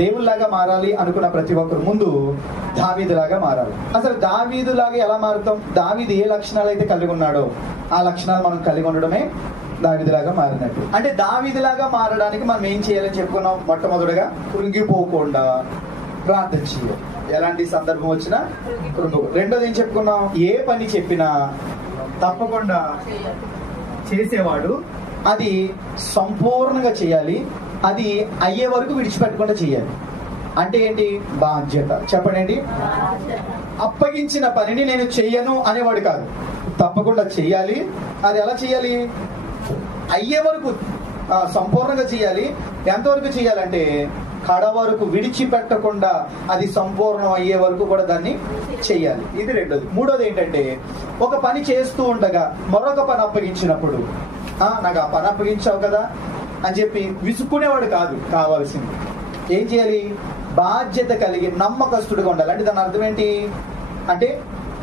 దేవుళ్లాగా మారాలి అనుకున్న ప్రతి ఒక్కరు ముందు దావీదులాగా మారాలి. అసలు దావీదులాగా ఎలా మారుతాం? దావీదు ఏ లక్షణాలు అయితే కలిగి ఉన్నాడో ఆ లక్షణాలు మనం కలిగి ఉండడమే దావీదులాగా మారినట్టు. అంటే దావీదులాగా మారడానికి మనం ఏం చేయాలని చెప్పుకున్నాం? మొట్టమొదటిగా కృంగిపోకుండా ప్రార్థన చేయాలి. ఎలాంటి సందర్భం వచ్చినా రెండోది ఏం చెప్పుకున్నాం? ఏ పని చెప్పినా తప్పకుండా చేసేవాడు అది సంపూర్ణంగా చేయాలి, అది అయ్యే వరకు విడిచిపెట్టకుండా చేయాలి. అంటే ఏంటి? బాధ్యత. చెప్పండి ఏంటి? అప్పగించిన పనిని నేను చెయ్యను అనేవాడు కాదు, తప్పకుండా చెయ్యాలి. అది ఎలా చేయాలి? అయ్యే వరకు సంపూర్ణంగా చేయాలి. ఎంతవరకు చేయాలంటే కడ వరకు విడిచిపెట్టకుండా అది సంపూర్ణం అయ్యే వరకు కూడా దాన్ని చెయ్యాలి. ఇది రెండోది. మూడోది ఏంటంటే ఒక పని చేస్తూ ఉండగా మరొక పని అప్పగించినప్పుడు నాకు ఆ పని అప్పగించావు కదా అని చెప్పి విసుక్కునేవాడు కాదు. కావాల్సింది ఏం చేయాలి? బాధ్యత కలిగి నమ్మకస్తుడిగా ఉండాలి. అంటే దాని అర్థం ఏంటి అంటే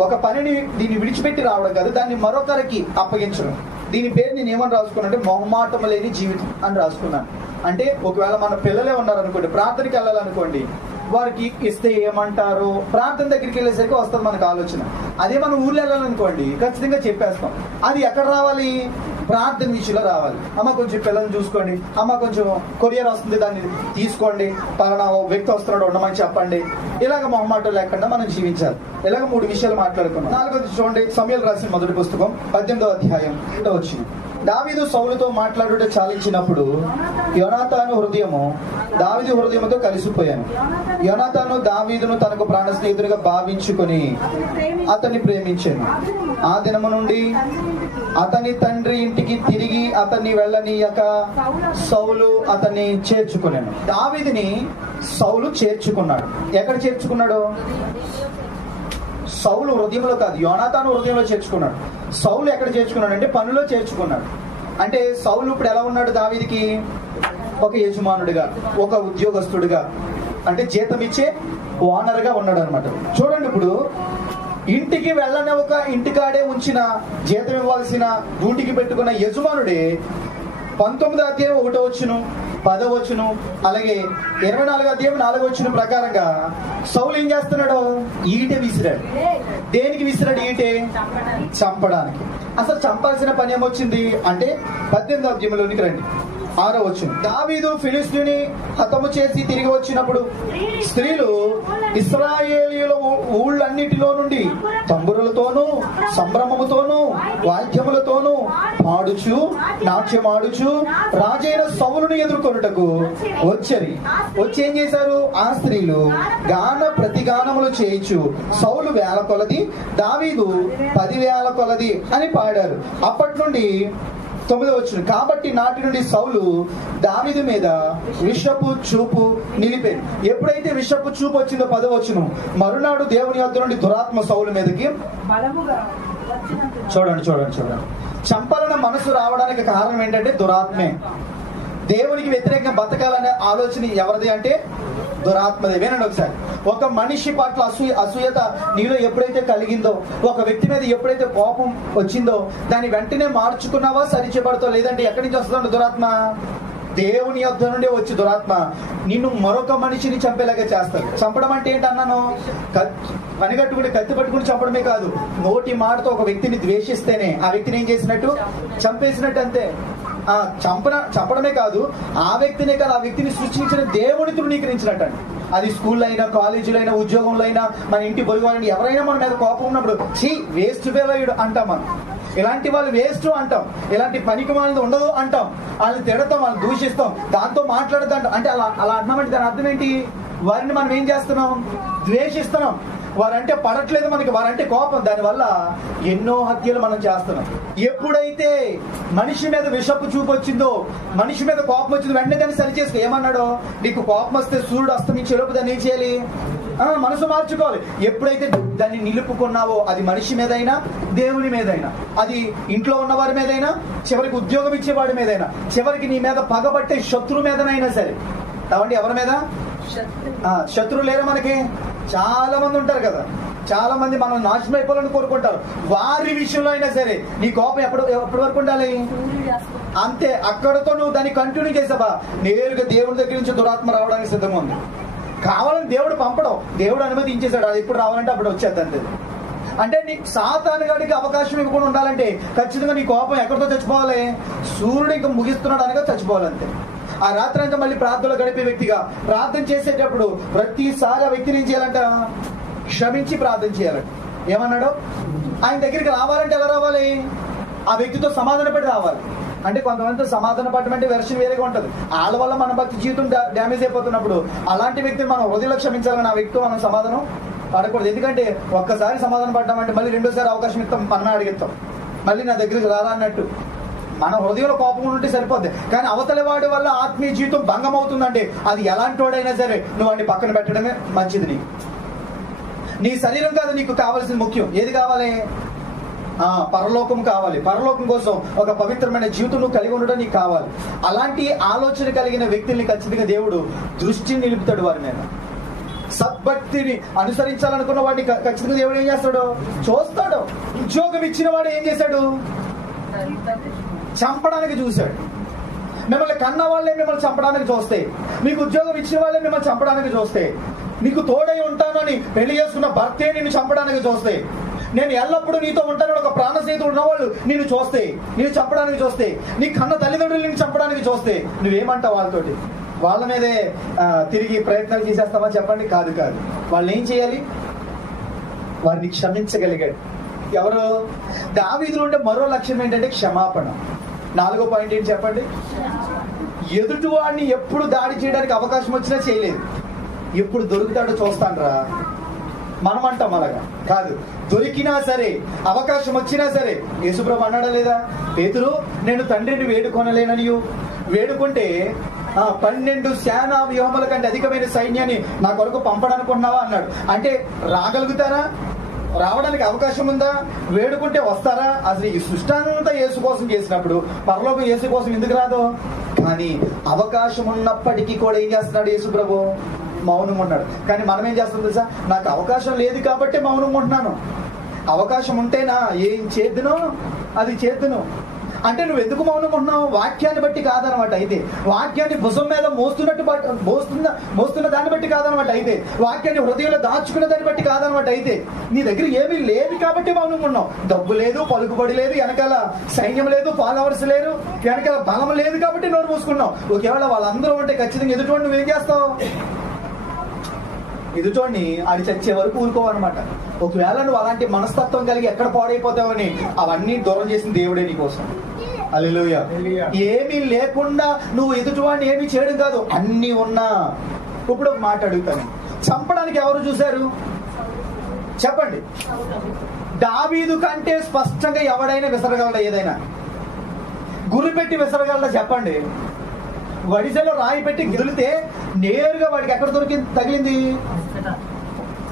ఒక పనిని దీన్ని విడిచిపెట్టి రావడం కాదు, దాన్ని మరొకరికి అప్పగించడం. దీని పేరు నేను ఏమని రాసుకున్నా అంటే మొహమాటం లేని జీవితం అని రాసుకున్నాను. అంటే ఒకవేళ మన పిల్లలే ఉన్నారనుకోండి, ప్రార్థనకి వెళ్ళాలనుకోండి, వారికి ఇస్తే ఏమంటారో ప్రార్థన దగ్గరికి వెళ్ళేసరికి వస్తుంది మనకు ఆలోచన. అదే మనం ఊర్లో వెళ్ళాలనుకోండి ఖచ్చితంగా చెప్పేస్తాం. అది ఎక్కడ రావాలి? ప్రార్థన విషయంలో రావాలి. అమ్మ కొంచెం పిల్లల్ని చూసుకోండి, అమ్మ కొంచెం కొరియర్ వస్తుంది దాన్ని తీసుకోండి, పలానా వ్యక్తి వస్తున్నాడు ఉండమని చెప్పండి. ఇలాగ మొహమాటం లేకుండా మనం జీవించాలి. ఇలాగ 3 విషయాలు మాట్లాడుకున్నాం. 4వది చూడండి, సమూయేలు రాసిన మొదటి పుస్తకం 18వ అధ్యాయం 8వ వచనం. దావీదు సౌలుతో మాట్లాడుట చాలించినప్పుడు యోనాతాను హృదయము దావీదు హృదయముతో కలిసిపోయాను. యోనాతాను దావీదును తనకు ప్రాణ స్నేహితుడిగా భావించుకొని అతన్ని ప్రేమించాను. ఆ దినము నుండి అతని తండ్రి ఇంటికి తిరిగి అతన్ని వెళ్ళనీయక సౌలు అతన్ని చేర్చుకున్నాను. దావీదుని సౌలు చేర్చుకున్నాడు. ఎక్కడ చేర్చుకున్నాడు? సౌలు హృదయంలో కాదు, యోనాతాను హృదయంలో చేర్చుకున్నాడు. సౌలు ఎక్కడ చేర్చుకున్నాడు అంటే పనిలో చేర్చుకున్నాడు. అంటే సౌలు ఇప్పుడు ఎలా ఉన్నాడు? దావీదుకి ఒక యజమానుడిగా, ఒక ఉద్యోగస్తుడిగా, అంటే జీతం ఇచ్చే ఓనర్ గా ఉన్నాడు అనమాట. చూడండి, ఇప్పుడు ఇంటికి వెళ్ళని ఒక ఇంటికాడే ఉంచిన జీతం ఇవ్వాల్సిన డ్యూటీకి పెట్టుకున్న యజమానుడే 19వ అధ్యాయం 1వ వచనం 10వ వచనం అలాగే 24వ అధ్యాయం 4వ వచనం ప్రకారంగా సౌలు ఏం చేస్తున్నాడు? ఈటె విసిరాడు. దేనికి విసిరాడు? ఈటె చంపడానికి. అసలు చంపాల్సిన పని ఏమొచ్చింది అంటే 18వ అధ్యాయంలోనికి రండి, 6వ వచనం. దావీదు ఫిలిష్తీయుని హతము చేసి తిరిగి వచ్చినప్పుడు స్త్రీలు ఇశ్రాయేలీయుల ఊళ్ళన్నిటిలో నుండి తంబురులతోనూ సంభ్రమముతోనూ వాద్యములతోనూ పాడుచు నాట్యమాడుచు రాజైన సౌలును ఎదుర్కొనుటకు వచ్చి ఏం చేశారు? ఆ స్త్రీలు గాన ప్రతిగానములు చేయించు సౌలు 1000 కొలది, దావీదు 10,000 కొలది అని పాడారు. అప్పటి నుండి 9వ వచనం. కాబట్టి నాటి నుండి సౌలు దావీదు మీద విషపు చూపు నిలిపాడు. ఎప్పుడైతే విషపు చూపు వచ్చిందో 10వ వచనం, మరునాడు దేవుని యొద్ద నుండి దురాత్మ సౌలు మీదకి చూడండి చంపాలన్న మనసు రావడానికి కారణం ఏంటంటే దురాత్మే. దేవునికి వ్యతిరేకంగా బతకాలనే ఆలోచన ఎవరిది అంటే దురాత్మదే. వినండి ఒకసారి. ఒక మనిషి పట్ల అసూయత నీలో ఎప్పుడైతే కలిగిందో, ఒక వ్యక్తి మీద ఎప్పుడైతే కోపం వచ్చిందో, దాన్ని వెంటనే మార్చుకున్నావా సరిచేపడతావు. లేదంటే ఎక్కడి నుంచి వస్తుందంటే దురాత్మ దేవుని యొద్ద నుండి వచ్చి దురాత్మ నిన్ను మరొక మనిషిని చంపేలాగా చేస్తారు. చంపడం అంటే ఏంటి అన్నాను? పనిగట్టుకుని కత్తి పట్టుకుని చంపడమే కాదు, నోటి మాటతో ఒక వ్యక్తిని ద్వేషిస్తేనే ఆ వ్యక్తిని ఏం చేసినట్టు? చంపేసినట్టు. అంతే. చంపడమే కాదు, ఆ వ్యక్తినే కాదు, ఆ వ్యక్తిని సృష్టించిన దేవుని తృణీకరించినట్టు. అది స్కూల్లో అయినా, కాలేజీలో అయినా, ఉద్యోగంలో అయినా, మన ఇంటి పొరుగు వాళ్ళని ఎవరైనా మన మీద కోపం ఉన్నప్పుడు ఛీ వేస్ట్ ఫెలోయుడు అంటాం. మనం ఇలాంటి వాళ్ళు వేస్ట్ అంటాం, ఇలాంటి పనికి వాళ్ళని ఉండదు అంటాం, వాళ్ళని తిడతాం, వాళ్ళని దూషిస్తాం, దాంతో మాట్లాడతాం. అంటే అలా అంటున్నామంటే దాని అర్థం ఏంటి? వారిని మనం ఏం చేస్తున్నాం? ద్వేషిస్తున్నాం. వారంటే పడట్లేదు మనకి, వారంటే కోపం. దానివల్ల ఎన్నో హత్యలు మనం చేస్తున్నాం. ఎప్పుడైతే మనిషి మీద విషపు చూపు వచ్చిందో, మనిషి మీద కోపం వచ్చిందో, వెంటనే దాన్ని సరి చేసుకో. ఏమన్నాడు? నీకు కోపం వస్తే సూర్యుడు అస్తమించే లోపు దాన్ని ఏం చేయాలి? మనసు మార్చుకోవాలి. ఎప్పుడైతే దాన్ని నిలుపుకున్నావో, అది మనిషి మీదైనా, దేవుని మీదైనా, అది ఇంట్లో ఉన్న వారి మీదైనా, చివరికి ఉద్యోగం ఇచ్చేవాడి మీదైనా, చివరికి నీ మీద పగబట్టే శత్రువు మీదనైనా సరే. అవండి ఎవరి మీద? శత్రువు లేరా మనకి? చాలా మంది ఉంటారు కదా, చాలా మంది మనం నాశనం అయిపోవాలని కోరుకుంటారు. వారి విషయంలో అయినా సరే నీ కోపం ఎప్పటి వరకు ఉండాలి? అంతే. అక్కడతో నువ్వు దాన్ని కంటిన్యూ చేసావా, నేరుగా దేవుడి దగ్గర నుంచి దురాత్మ రావడానికి సిద్ధంగా ఉంది. కావాలని దేవుడు పంపడం, దేవుడు అనుమతించేశాడు. అది ఎప్పుడు రావాలంటే అప్పుడు వచ్చేది అంతే. అంటే నీకు సాతాను గడికి అవకాశం ఇవ్వకుండా ఉండాలంటే ఖచ్చితంగా నీ కోపం ఎక్కడితో చచ్చిపోవాలి? సూర్యుడు ఇంకా ముగిస్తున్నాడు అనగా చచ్చిపోవాలంతే. ఆ రాత్రి అంతా మళ్ళీ ప్రార్థనలో గడిపే వ్యక్తిగా ప్రార్థన చేసేటప్పుడు ప్రతిసారి ఆ వ్యక్తిని ఏం చేయాలంట? క్షమించి ప్రార్థన చేయాలంట. ఏమన్నాడు? ఆయన దగ్గరికి రావాలంటే ఎలా రావాలి? ఆ వ్యక్తితో సమాధాన పడి రావాలి. అంటే కొంతమందితో సమాధాన పడటం అంటే వెర్షన్ వేరేగా ఉంటుంది. వాళ్ళ వల్ల మన భక్తి జీవితం డ్యామేజ్ అయిపోతున్నప్పుడు అలాంటి వ్యక్తిని మనం హృదయంలో క్షమించాలని ఆ వ్యక్తితో మనం సమాధానం పడకూడదు. ఎందుకంటే ఒక్కసారి సమాధానం పడ్డామంటే మళ్ళీ రెండోసారి అవకాశం ఇస్తాం, మనమే అడిగిస్తాం, మళ్ళీ నా దగ్గరికి రారా అన్నట్టు. మన హృదయంలో కోపం ఉంటే సరిపోద్ది. కానీ అవతలి వాడి వల్ల ఆత్మీయ జీవితం భంగం అవుతుందంటే అది ఎలాంటి వాడైనా సరే నువ్వు వాడిని పక్కన పెట్టడమే మంచిది. నీకు నీ శరీరం కాదు నీకు కావాల్సింది ముఖ్యం. ఏది కావాలి? పరలోకం కావాలి. పరలోకం కోసం ఒక పవిత్రమైన జీవితం నువ్వు కలిగి ఉండడం నీకు కావాలి. అలాంటి ఆలోచన కలిగిన వ్యక్తుల్ని ఖచ్చితంగా దేవుడు దృష్టిని నిలుపుతాడు వారి మీద. సద్భక్తిని అనుసరించాలనుకున్న వాడిని ఖచ్చితంగా దేవుడు ఏం చేస్తాడు? చూస్తాడు. ఉద్యోగం ఇచ్చిన వాడు ఏం చేశాడు? చంపడానికి చూశాడు. మిమ్మల్ని కన్న వాళ్ళే మిమ్మల్ని చంపడానికి చూస్తే, మీకు ఉద్యోగం ఇచ్చిన వాళ్ళే మిమ్మల్ని చంపడానికి చూస్తే, నీకు తోడై ఉంటాను అని పెళ్లి చేసుకున్న భర్తే నిన్ను చంపడానికి చూస్తే, నేను ఎల్లప్పుడూ నీతో ఉంటానని ఒక ప్రాణ స్నేహితుడు ఉన్నవాళ్ళు నిన్ను చూస్తే, నిన్ను చంపడానికి చూస్తే, నీ కన్న తల్లిదండ్రులు నిన్ను చంపడానికి చూస్తే నువ్వేమంటావు? వాళ్ళతోటి వాళ్ళ మీదే తిరిగి ప్రయత్నాలు చేసేస్తావా? చెప్పండి. కాదు కాదు. వాళ్ళు ఏం చేయాలి? వారిని క్షమించగలిగాడు. ఎవరు? దావీదులో ఉండే మరో లక్ష్యం ఏంటంటే క్షమాపణ. 4వ పాయింట్ ఏంటి చెప్పండి? ఎదుటి వాడిని ఎప్పుడు దాడి చేయడానికి అవకాశం వచ్చినా చేయలేదు. ఎప్పుడు దొరుకుతాడో చూస్తానురా మనం అంటాం. అలాగా కాదు, దొరికినా సరే అవకాశం వచ్చినా సరే. యేసుప్రభు అన్నాడా లేదా? పేతురు, నేను తండ్రిని వేడుకొనలేననియు వేడుకుంటే 12 సేనా వ్యూహముల కంటే అధికమైన సైన్యాన్ని నా కొరకు పంపడానుకున్నావా అన్నాడు. అంటే రాగలుగుతారా? రావడానికి అవకాశం ఉందా? వేడుకుంటే వస్తారా? అసలు ఈ సృష్టి అంతా యేసు కోసం చేసినప్పుడు పరలోకం యేసు కోసం ఎందుకు రాదు? కానీ అవకాశం ఉన్నప్పటికీ కూడా ఏం చేస్తున్నాడు యేసు ప్రభు? మౌనం ఉన్నాడు. కానీ మనం ఏం చేస్తాం తెలుసా? నాకు అవకాశం లేదు కాబట్టి మౌనం ఉంటున్నాను. అవకాశం ఉంటేనా ఏం చేద్దును అది చేద్దును. అంటే నువ్వు ఎందుకు మౌనం ఉంటున్నావు? వాక్యాన్ని బట్టి కాదనమాట. అయితే వాక్యాన్ని భుజం మీద మోస్తున్న దాన్ని బట్టి కాదనమాట. అయితే వాక్యాన్ని హృదయంలో దాచుకున్న దాన్ని బట్టి కాదనమాట. అయితే నీ దగ్గర ఏమీ లేదు కాబట్టి మౌనం ఉన్నావు. డబ్బు లేదు, పలుకుబడి లేదు, వెనకాల సైన్యం లేదు, ఫాలోవర్స్ లేరు, వెనకాల బలం లేదు కాబట్టి నోరు మూసుకున్నావు. ఒకవేళ వాళ్ళందరూ ఉంటే ఖచ్చితంగా ఎదుటి నువ్వేం చేస్తావు? ఎదుటోడిని ఆడి చచ్చే వరకు ఊరుకోవన్నమాట. ఒకవేళ నువ్వు అలాంటి మనస్తత్వం కలిగి ఎక్కడ పాడైపోతావని అవన్నీ దూరం చేసిన దేవుడే నీ కోసం. హల్లెలూయా. ఏమీ లేకుండా నువ్వు ఎదుటివాడిని ఏమీ చేయడం కాదు, అన్ని ఉన్నా. ఇప్పుడు ఒక మాట అడుగుతాను, చంపడానికి ఎవరు చూశారు చెప్పండి? దావీదు కంటే స్పష్టంగా ఎవడైనా విసరగలడా? ఏదైనా గురి పెట్టి విసరగలడా చెప్పండి? వడిసెలో రాయి పెట్టి గిలితే నేరుగా వాడికి ఎక్కడ తగిలింది?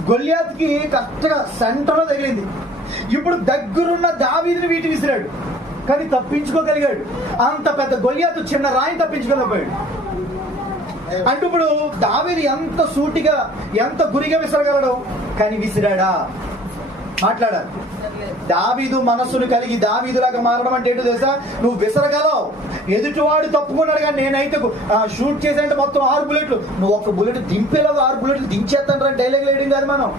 గొల్యాత్కి కరెక్ట్గా సెంటర్ లో తగిలింది. ఇప్పుడు దగ్గరున్న దావీదుని వీటి విసిరాడు, కానీ తప్పించుకోగలిగాడు. అంత పెద్ద గొల్యాతు చిన్న రాయిని తప్పించుకోలేకపోయాడు. అంటే ఇప్పుడు దావీదు ఎంత సూటిగా ఎంత గురిగా విసరగలడు, కానీ విసిరాడా? మాట్లాడాలి. దావీదు మనస్సును కలిగి దావీదులాగా మారడం అంటే ఏంటో తెలుసా? నువ్వు విసరగలవు. ఎదుటివాడు తప్పుకున్నాడు, కానీ నేనైతే షూట్ చేసేంటే మొత్తం 6 బుల్లెట్లు, నువ్వు ఒక బుల్లెట్ దింపేలాగా 6 బుల్లెట్లు దించేస్తాను డైలాగ్ లేయడం కాదు మనం.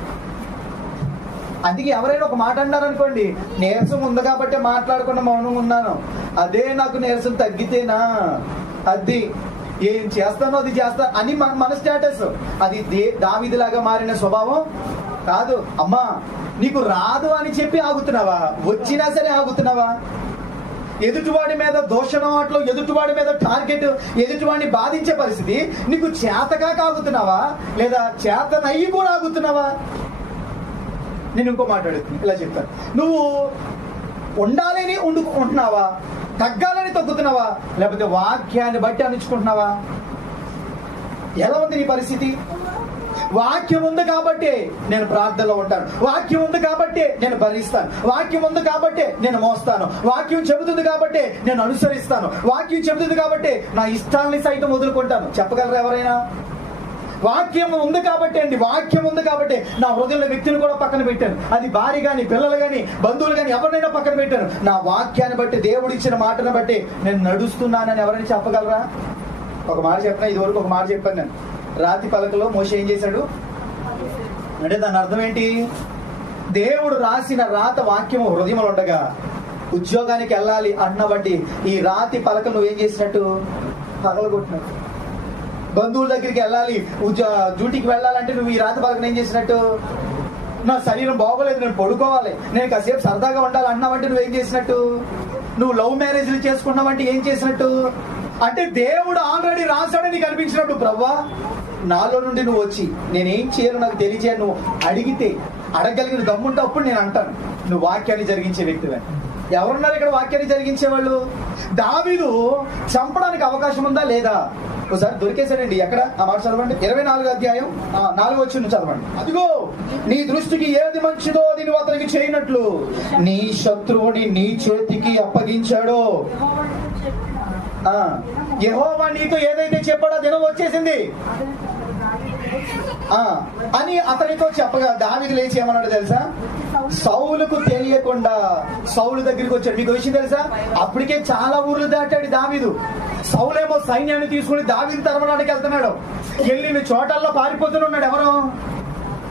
అందుకే ఎవరైనా ఒక మాట అన్నారనుకోండి, నీరసం ఉంది కాబట్టి మాట్లాడకుండా మౌనంగా ఉన్నాను, అదే నాకు నీరసం తగ్గితేనా అది ఏం చేస్తానో అది చేస్తా అని మన స్టేటస్. అది దావీదులాగా మారిన స్వభావం కాదు. అమ్మా నీకు రాదు అని చెప్పి ఆగుతున్నావా? వచ్చినా సరే ఆగుతున్నావా? ఎదుటివాడి మీద దోషణం, అట్లా ఎదుటివాడి మీద టార్గెట్, ఎదుటివాడిని బాధించే పరిస్థితి నీకు చేతగా ఆగుతున్నావా, లేదా చేతనయ్యి కూడా ఆగుతున్నావా? నేను ఇంకో మాట్లాడుతున్నాను, ఇలా చెప్తాను. నువ్వు ఉండాలని ఉంటున్నావా, తగ్గాలని తగ్గుతున్నావా, లేకపోతే వాక్యాన్ని బట్టి అణుచుకుంటున్నావా? ఎలా ఉంది నీ పరిస్థితి? వాక్యం ఉంది కాబట్టి నేను ప్రార్థనలో ఉంటాను, వాక్యం ఉంది కాబట్టి నేను భరిస్తాను, వాక్యం ఉంది కాబట్టి నేను మోస్తాను, వాక్యం చెబుతుంది కాబట్టి నేను అనుసరిస్తాను, వాక్యం చెబుతుంది కాబట్టి నా ఇష్టాలని సైతం వదులుకుంటాను. చెప్పగలరా ఎవరైనా? వాక్యం ఉంది కాబట్టి అండి, వాక్యం ఉంది కాబట్టి నా హృదయంలో వ్యక్తిని కూడా పక్కన పెట్టాను. అది భార్య గాని, పిల్లలు గాని, బంధువులు గాని, ఎవరినైనా పక్కన పెట్టాను. నా వాక్యాన్ని బట్టి, దేవుడు ఇచ్చిన మాటను బట్టి నేను నడుస్తున్నానని ఎవరైనా చెప్పగలరా? ఒక మాట చెప్పినా, ఇదివరకు ఒక మాట చెప్పాను నేను. రాతి పలకలో మోషే ఏం చేశాడు అంటే దాని అర్థం ఏంటి? దేవుడు రాసిన రాత వాక్యము హృదయంలో ఉండగా ఉద్యోగానికి వెళ్ళాలి అన్నవంటి ఈ రాతి పలకలు నువ్వేం చేసినట్టు? పగలగొట్టినట్టు. బంధువుల దగ్గరికి వెళ్ళాలి, డ్యూటీకి వెళ్ళాలంటే నువ్వు ఈ రాతి పలకను ఏం చేసినట్టు? నా శరీరం బాగోలేదు, నేను పడుకోవాలి, నేను కాసేపు సరదాగా ఉండాలి అన్నావంటే నువ్వేం చేసినట్టు? నువ్వు లవ్ మ్యారేజ్లు చేసుకున్నావంటే ఏం చేసినట్టు? అంటే దేవుడు ఆల్రెడీ రాశాడని నీకు అనిపించినప్పుడు, ప్రభువా నాలో నుండి నువ్వు వచ్చి నేనేం చేయాలో నాకు తెలియజేయను నువ్వు అడిగితే, అడగలిగిన దమ్ముంటే అప్పుడు నేను అంటాను నువ్వు వాక్యాన్ని జరిగించే వ్యక్తివే. ఎవరున్నారు ఇక్కడ వాక్యాన్ని జరిగించే వాళ్ళు? దావీదు చంపడానికి అవకాశం ఉందా లేదా? ఒకసారి దొరికేశాడండి. ఎక్కడ ఆ మాట చదవండి, 24వ అధ్యాయం 4వ వచనం చదవండి. అదిగో నీ దృష్టికి ఏది మంచిదో అది నువ్వు అతనికి చేయనట్లు నీ శత్రువుని నీ చేతికి అప్పగించాడో. యెహోవా నీతో ఏదైతే చెప్పాడో దినం వచ్చేసింది అని అతనితో చెప్పగా దావీదు లేచి ఏమన్నాడు తెలుసా? సౌలుకు తెలియకుండా సౌలు దగ్గరికి వచ్చాడు. మీకు విషయం తెలుసా? అప్పటికే చాలా ఊర్లు దాటాడు దావీదు. సౌలేమో సైన్యాన్ని తీసుకుని దావీదు తరమడానికి వెళ్తున్నాడు. వెళ్ళిన చోటల్లో పారిపోతున్నాడు. ఎవరు?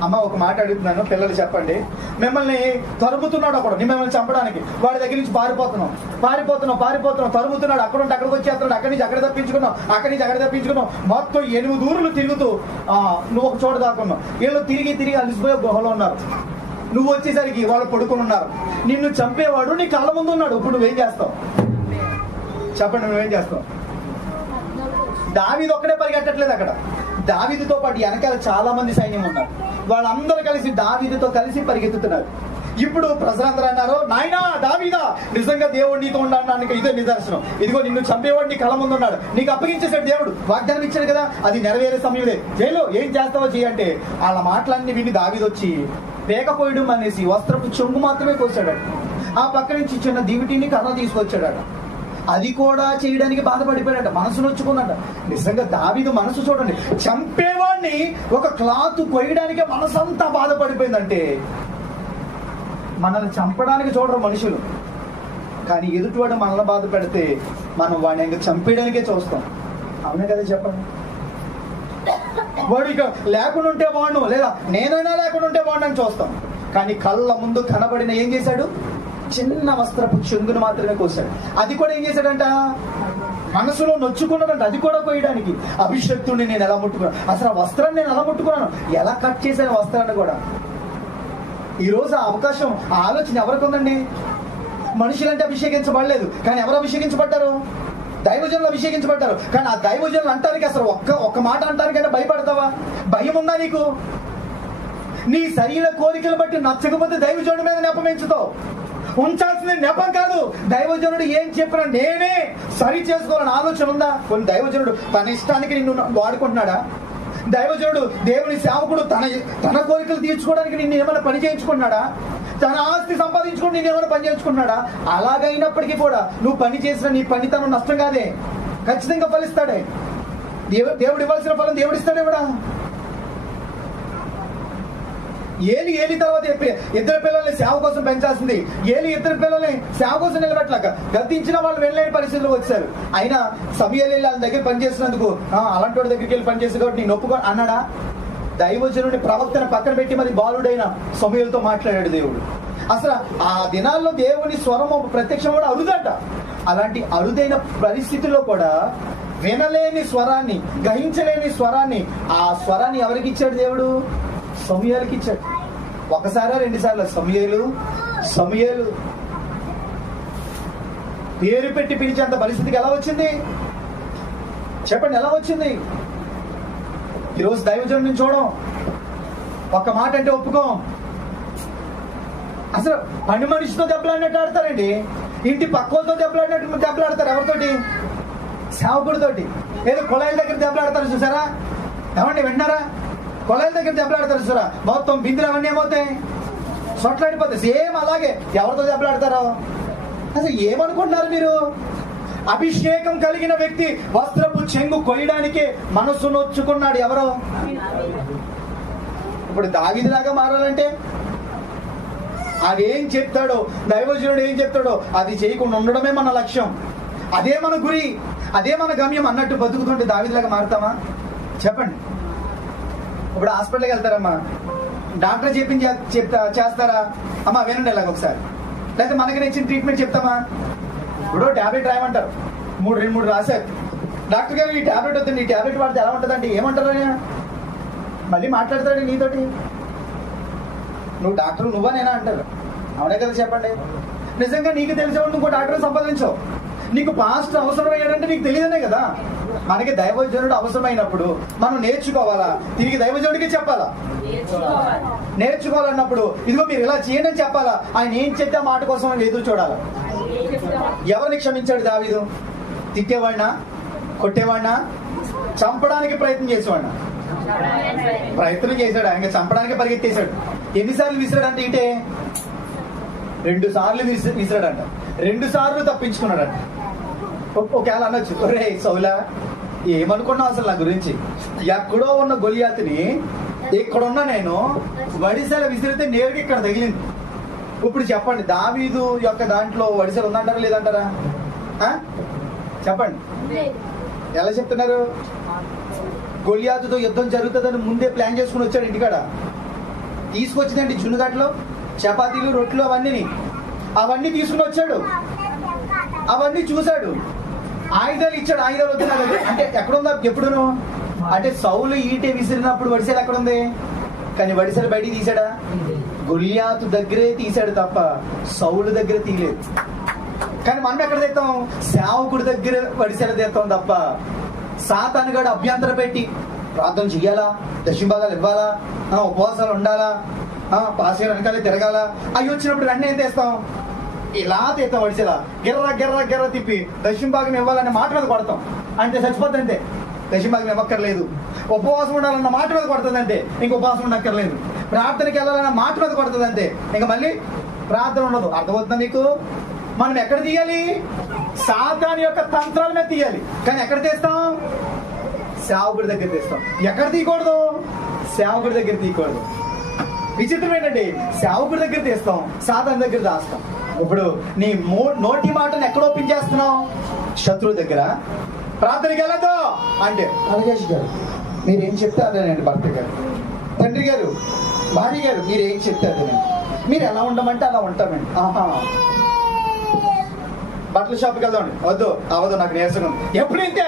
అమ్మ ఒక మాట అడుగుతున్నాను, పిల్లలు చెప్పండి. మిమ్మల్ని తరుముతున్నాడు ఒకడు, మిమ్మల్ని చంపడానికి. వాడి దగ్గర నుంచి పారిపోతున్నాం తరుముతున్నాడు. అక్కడ ఉంటే అక్కడికి వచ్చేస్తున్నాడు. అక్కడి నుంచి అక్కడ తప్పించుకున్నాం. మొత్తం 8 ఊర్లు తిరుగుతూ నువ్వు ఒక చోట దాక్కున్నావు. వీళ్ళు తిరిగి అలసిపోయే గుహలో ఉన్నారు. నువ్వు వచ్చేసరికి వాళ్ళు పడుకుని ఉన్నారు. నిన్ను చంపేవాడు నీ కళ్ళ ముందు ఉన్నాడు. ఇప్పుడు నువ్వేం చేస్తావు చెప్పండి? నువ్వేం చేస్తావు? దావీదు ఒక్కడే పరిగెట్టట్లేదు. అక్కడ దావీదుతో పాటు వెనకాల చాలా మంది సైన్యం ఉన్నారు. వాళ్ళందరూ కలిసి దావీదుతో కలిసి పరిగెత్తుతున్నారు. ఇప్పుడు ప్రజలందరూ అన్నారు, నాయనా దావీదా, నిజంగా దేవుడు నీతో ఉండడానికి ఇదే నిదర్శనం. ఇదిగో నిన్ను చంపేవాడు నీ కళ్ళ ముందు ఉన్నాడు. నీకు అప్పగించేసాడు దేవుడు, వాగ్దానం ఇచ్చాడు కదా, అది నెరవేరే సమయమే. జైలు ఏం చేస్తావో చేయంటే వాళ్ళ మాటలన్నీ విని దావీదు వచ్చి పేక కోయడం అనేసి వస్త్రపు చెంగు మాత్రమే కోసాడు. ఆ పక్క నుంచి చిన్న దివిటిని కర్ర తీసుకొచ్చాడట. అది కూడా చేయడానికి బాధపడిపోయాడట, మనసు నొచ్చుకున్నాడ. నిజంగా దావీదు మనసు చూడండి, చంపేవాడిని ఒక క్లాత్ కొయ్యడానికే మనసు అంతా బాధపడిపోయిందంటే. మనల్ని చంపడానికి చూడరు మనుషులు, కానీ ఎదుటివాడు మనల్ని బాధ పెడితే మనం వాడిని ఇంకా చంపేయడానికే చూస్తాం. అవునే కదా చెప్పండి? వాడు ఇక లేకుండా ఉంటే వాడు, లేదా నేనైనా లేకుండా ఉంటే వాడిని అని చూస్తాం. కానీ కళ్ళ ముందు కనబడిన ఏం చేశాడు? చిన్న వస్త్రపు చెంగును మాత్రమే కోసాడు. అది కూడా ఏం చేశాడంట? మనసులో నొచ్చుకున్నాడంట. అది కూడా కోయడానికి. అభిషక్తుడిని నేను ఎలా ముట్టుకున్నాను, అసలు ఆ వస్త్రాన్ని నేను ఎలా ముట్టుకున్నాను, ఎలా కట్ చేశాను వస్త్రాన్ని కూడా. ఈ రోజు ఆ అవకాశం, ఆ ఆలోచన ఎవరికి ఉందండి? మనుషులంటే అభిషేకించబడలేదు, కానీ ఎవరు అభిషేకించబడ్డారు? దైవజనులు అభిషేకించబడ్డారు. కానీ ఆ దైవజనులు అంటానికి అసలు ఒక్క మాట అంటానికైనా భయపడతావా? భయం ఉందా నీకు? నీ శరీర కోరికలు బట్టి నచ్చకపోతే దైవజనుడి మీద నెపమించుతావు. ఉంచాల్సింది నెపం కాదు. దైవజనుడు ఏం చెప్పినా నేనే సరి చేసుకోవాలని ఆలోచన ఉందా? కొన్ని దైవజనుడు తన ఇష్టానికి నిన్ను వాడుకుంటున్నాడా? దైవజనుడు దేవుని సేవకుడు తన కోరికలు తీర్చుకోవడానికి నిన్ను ఏమైనా పని చేయించుకుంటున్నాడా? తన ఆస్తి సంపాదించుకుని నేను ఏమైనా పని చేయించుకుంటున్నాడా? అలాగైనప్పటికీ కూడా నువ్వు పని చేసిన నీ పనితనం నష్టం కాదే, ఖచ్చితంగా ఫలిస్తాడే. దేవుడు ఇవ్వాల్సిన ఫలం దేవుడు ఇస్తాడే కూడా. ఏలి తర్వాత 2 పిల్లల్ని సేవ కోసం పెంచాల్సింది. 2 పిల్లల్ని సేవ కోసం నిలబెట్టలేక గద్దించిన వాళ్ళు వెళ్ళలేని పరిస్థితులు వచ్చారు. అయినా సమూయేలు వెళ్ళి వాళ్ళ దగ్గర పనిచేసినందుకు అలాంటి వాడి దగ్గరికి వెళ్ళి పనిచేసి కాబట్టి నేను ఒప్పుకో అన్నాడా? దైవజనుడి ప్రవక్తను పక్కన పెట్టి మరి బాలుడైన సమూయేలుతో మాట్లాడాడు దేవుడు. అసలు ఆ దినాల్లో దేవుని స్వరం ప్రత్యక్షం కూడా అరుదట. అలాంటి అరుదైన పరిస్థితుల్లో కూడా వినలేని స్వరాన్ని, గ్రహించలేని స్వరాన్ని, ఆ స్వరాన్ని ఎవరికి ఇచ్చాడు దేవుడు? సమూయేలుకి ఇచ్చాడు. ఒకసారా 2 సార్లు సమూయేలు పేరు పెట్టి పిలిచేంత పరిస్థితికి ఎలా వచ్చింది చెప్పండి? ఎలా వచ్చింది? ఈరోజు దైవజనుడిని చూడం, ఒక్క మాట అంటే ఒప్పుకోం. అసలు పని మనిషితో దెబ్బలాడినట్టు ఆడతారండి. ఇంటి పక్కలతో దెబ్బలాడతారు. ఎవరితోటి? సేవకుడితోటి. ఏదో కుళాయిల దగ్గర దెబ్బలాడతారు చూసారా? ఏమండి వింటున్నారా? కొలాయిల దగ్గర దెబ్బలాడతారు చూసారా? మొత్తం బిందులు అవన్నీ ఏమవుతాయి? సొట్లాడిపోతాయి. సేమ్ అలాగే ఎవరితో దెబ్బలాడతారో అసలు ఏమనుకుంటున్నారు మీరు? అభిషేకం కలిగిన వ్యక్తి వస్త్రపు చెంగు కొయ్యడానికే మనస్సు నొచ్చుకున్నాడు. ఎవరో? ఇప్పుడు దావీదులాగా మారాలంటే అదేం చెప్తాడో, దైవజనుడు ఏం చెప్తాడో అది చేయకుండా ఉండడమే మన లక్ష్యం. అదే మన గురి, అదే మన గమ్యం అన్నట్టు బతుకుతుంటే దావీదులాగా మారుతామా? చెప్పండి. ఇప్పుడు హాస్పిటల్కి వెళ్తారమ్మా, డాక్టర్ చేస్తారా అమ్మా వినండి ఇలాగ ఒకసారి, లేకపోతే మనకి నచ్చిన ట్రీట్మెంట్ చెప్తామా? ఇప్పుడు ట్యాబ్లెట్ రాయమంటారు, 3 రాశారు, డాక్టర్ గారు ఈ ట్యాబ్లెట్ వద్దండి, ఈ ట్యాబ్లెట్ వాడితే ఎలా ఉంటుందండి, ఏమంటారు ఆయన? మళ్ళీ మాట్లాడతాడు నీతోటి, నువ్వు డాక్టర్ నువ్వా నేనా అంటారు. అవునే కదా చెప్పండి. నిజంగా నీకు తెలిసేవాడు ఇంకో డాక్టర్ సంపాదించవు. నీకు పాస్ట్ అవసరమయ్యాడంటే నీకు తెలియదనే కదా. మనకి దైవజనుడు అవసరమైనప్పుడు మనం నేర్చుకోవాలా, తిరిగి దైవజనుడికి చెప్పాలా? నేర్చుకోవాలన్నప్పుడు ఇదిగో మీరు ఇలా చేయండి అని చెప్పాలా? ఆయన ఏం చెప్తే మాట కోసం ఎదురు చూడాలా? ఎవరిని క్షమించాడు దావీదు? తిట్టేవాడినా, కొట్టేవాడినా, చంపడానికి ప్రయత్నం చేసేవాడినా? ప్రయత్నం చేశాడు. ఆయన చంపడానికి పరిగెత్తేశాడు. ఎన్నిసార్లు విసిరాడంటే ఇటే 2 సార్లు విసిరాడంట. 2 సార్లు తప్పించుకున్నాడంట. ఒకవేళ అనొచ్చు, ఒరే సౌలా ఏమనుకున్నావు అసలు నా గురించి? ఎక్కడో ఉన్న గొలియాతుని ఇక్కడున్నా నేను వడిసెల విసిరితే నేరుగా ఇక్కడ తగిలింది. ఇప్పుడు చెప్పండి, దావీదు యొక్క దాంట్లో వడిసెలు ఉందంటారా లేదంటారా? చెప్పండి, ఎలా చెప్తున్నారు? గొలియాతుతో యుద్ధం జరుగుతుందని ముందే ప్లాన్ చేసుకుని వచ్చాడు ఇంటికాడ. తీసుకొచ్చిందండి జున్నుగడ్డలో చపాతీలు, రొట్టెలు, అవన్నీ తీసుకుని వచ్చాడు. అవన్నీ చూశాడు. ఆయుధాలు ఇచ్చాడు. ఆయుధాలు వద్దు అంటే ఎక్కడుందా ఎప్పుడును? అంటే సౌలు ఈటే విసిరినప్పుడు వడిసెలు ఎక్కడుంది? కానీ వడిసెలు బయటికి తీసాడా? గొలియాతు దగ్గరే తీశాడు తప్ప సౌలు దగ్గర తీయలేదు. కానీ మనం ఎక్కడ తెస్తాం? సేవకుడి దగ్గర వడిసెలు తెస్తాం తప్ప సాతానుగాడు అభ్యంతరం పెట్టి ప్రార్థన చెయ్యాలా, దశంభాగాలు ఇవ్వాలా, ఉపవాసాలు ఉండాలా, పాసే వెనకాలే తిరగాల, అవి వచ్చినప్పుడు వెంటనే ఏం తెస్తాం? ఇలా తెస్తాం వడిసేలా గిర్ర తిప్పి దశంభాగం ఇవ్వాలనే మాట మీద కొడతాం. అంటే చచ్చిపోతుంది అంతే. దశంభాగం ఇవ్వక్కర్లేదు. ఉపవాసం ఉండాలన్న మాట మీద కొడుతుంది అంతే, ఇంక ఉపవాసం ఉండక్కర్లేదు. ప్రార్థనకి వెళ్ళాలన్న మాట మీద కొడుతుంది అంతే, ఇంకా మళ్ళీ ప్రార్థన ఉండదు. అర్థమవుతుందా నీకు? మనం ఎక్కడ తీయాలి? సాతాను యొక్క తంత్రాల మీద తీయాలి. కానీ ఎక్కడ తీస్తాం? సేవకుడి దగ్గర తీస్తాం. ఎక్కడ తీయకూడదు? సేవకుడి దగ్గర తీయకూడదు. విచిత్రం ఏంటండి, సేవకుడి దగ్గర తీస్తాం, సాతాను దగ్గర దాస్తాం. ఇప్పుడు నీ నోటి మాటను ఎక్కడ ఒప్పించేస్తున్నావు? శత్రువు దగ్గర. ప్రార్థనకి వెళ్ళదు అంటే అనగేష్ గారు మీరేం చెప్తే అదేనండి, భర్త గారు, తండ్రి గారు, భార్య గారు మీరేం చెప్తే అదేనండి, మీరు ఎలా ఉండమంటే అలా ఉంటామండి. బట్టల షాప్కి వెళ్దామండి, వద్దు అవదు నాకు నీరసంగా ఉంది. ఎప్పుడు ఇంతే,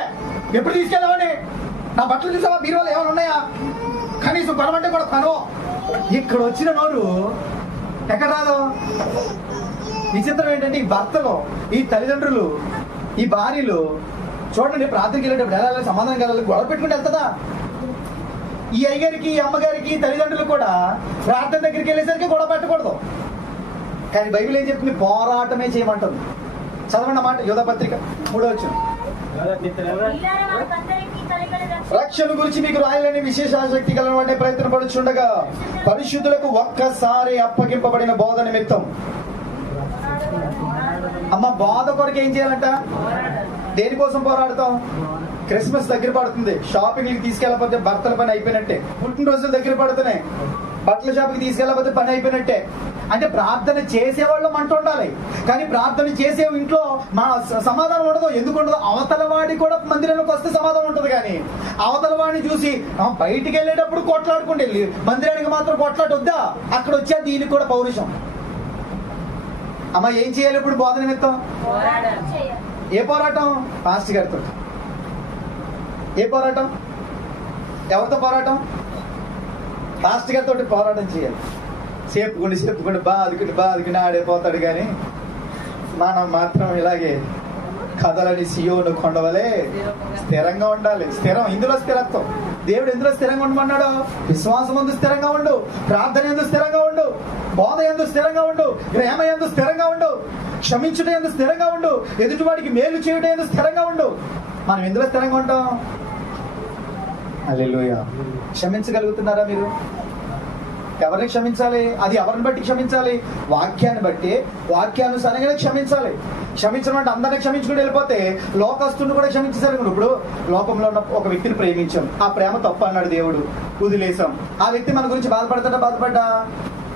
ఎప్పుడు తీసుకెళ్దామండి? నా బట్టలు చూసావా, మీరు వాళ్ళు ఏమైనా ఉన్నాయా? కనీసం కొనమంటే కూడా కొను. ఇక్కడ వచ్చిన నోరు ఎక్కడ రాదు? విచిత్రం ఏంటంటే ఈ భర్తలు, ఈ తల్లిదండ్రులు, ఈ భార్యలు చూడండి, ప్రార్థనకి వెళ్ళేటప్పుడు ఎలా సమాధానం కలాలి, గొడవ పెట్టుకుంటే వెళ్తుందా? ఈ అయ్యగారికి, ఈ అమ్మగారికి, తల్లిదండ్రులు కూడా ప్రార్థన దగ్గరికి వెళ్ళేసరికి గొడవ పెట్టకూడదు. కానీ బైబిల్ ఏం చెప్తుంది? పోరాటమే చేయమంటుంది. చదవండి మాట, యోధ పత్రిక 3వ వచనం. రక్షణ గురించి మీకు రాయాలని విశేష ఆసక్తి కలవాడే ప్రయత్నం పడుచుండగా పరిశుద్ధులకు ఒక్కసారి అప్పగింపబడిన బోధ నిమిత్తం. అమ్మ బోధ కొరకు ఏం చేయాలంట? దేనికోసం పోరాడతాం? క్రిస్మస్ దగ్గర పడుతుంది, షాపింగ్కి తీసుకెళ్ళకపోతే భర్తల పని అయిపోయినట్టే. పుట్టినరోజులు దగ్గర పడుతున్నాయి, బట్టల షాప్కి తీసుకెళ్ళకపోతే పని అయిపోయినట్టే. అంటే ప్రార్థన చేసేవాళ్ళు మంట ఉండాలి, కానీ ప్రార్థన చేసే ఇంట్లో మా సమాధానం ఉండదు. ఎందుకు ఉండదు? అవతల వాడి కూడా మందిరంలోకి వస్తే సమాధానం ఉంటుంది, కానీ అవతల వాడిని చూసి బయటికి వెళ్ళేటప్పుడు కొట్లాడుకుంటే వెళ్ళి మందిరానికి మాత్రం కొట్లాట వద్దా? అక్కడ వచ్చా దీనికి కూడా పౌరుషం. అమ్మ ఏం చేయాలి ఇప్పుడు? బోధన నిమిత్తం ఏ పోరాటం? పాస్టర్ గారితో. ఏ పోరాటం? ఎవరితో పోరాటం? పాస్టర్ గారితో పోరాటం చేయాలి. చెప్పుకుంటే బాదుకుని ఆడైపోతాడు, కానీ మనం మాత్రం ఇలాగే కథలని సియోను కొండవలే స్థిరంగా ఉండాలి. ఇందులో స్థిరత్వం. దేవుడు ఎందులో స్థిరంగా ఉండమన్నాడు? విశ్వాసం ఎందు స్థిరంగా ఉండు, ప్రార్థన ఎందు స్థిరంగా ఉండు, బోధ ఎందు స్థిరంగా ఉండు, ప్రేమ ఎందు స్థిరంగా ఉండు, క్షమించుట ఎందు స్థిరంగా ఉండు, ఎదుటివాడికి మేలు చేయుట ఎందు స్థిరంగా ఉండు. మనం ఎందులో స్థిరంగా ఉంటాం? హల్లెలూయా. క్షమించగలుగుతున్నారా మీరు? ఎవరిని క్షమించాలి? అది ఎవరిని బట్టి క్షమించాలి? వాక్యాన్ని బట్టి, వాక్యానుసారంగానే క్షమించాలి. క్షమించడం అంటే అందరినీ క్షమించుకుని వెళ్ళిపోతే లోకస్తుని కూడా క్షమించేసారు. ఇప్పుడు లోకంలో ఉన్న ఒక వ్యక్తిని ప్రేమించాం, ఆ ప్రేమ తప్పు అన్నాడు దేవుడు, వదిలేసాం. ఆ వ్యక్తి మన గురించి బాధపడతా?